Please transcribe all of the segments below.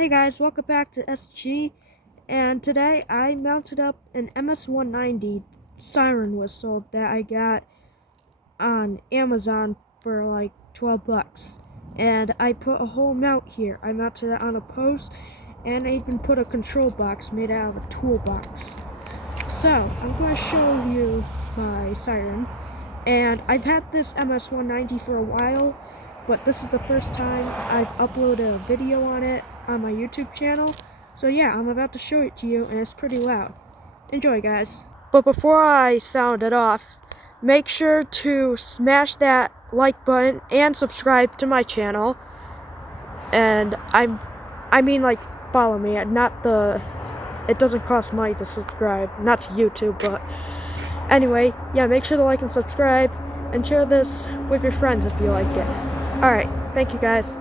Hey guys, welcome back to SG, and today I mounted up an MS-190 siren whistle that I got on Amazon for like 12 bucks. And I put a whole mount here. I mounted it on a post, and I even put a control box made out of a toolbox. So, I'm going to show you my siren. And I've had this MS-190 for a while, but this is the first time I've uploaded a video on it on my YouTube channel. So yeah, I'm about to show it to you, and it's pretty loud. Enjoy, guys. But before I sound it off, make sure to smash that like button and subscribe to my channel. And I mean like follow me, it doesn't cost money to subscribe, not to YouTube, but anyway, yeah, make sure to like and subscribe and share this with your friends if you like it. Alright, thank you guys.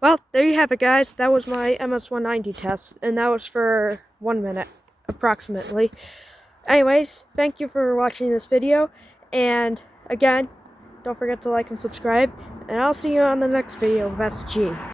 Well, there you have it, guys. That was my MS-190 test, and that was for 1 minute, approximately. Anyways, thank you for watching this video, and again, don't forget to like and subscribe, and I'll see you on the next video of SG.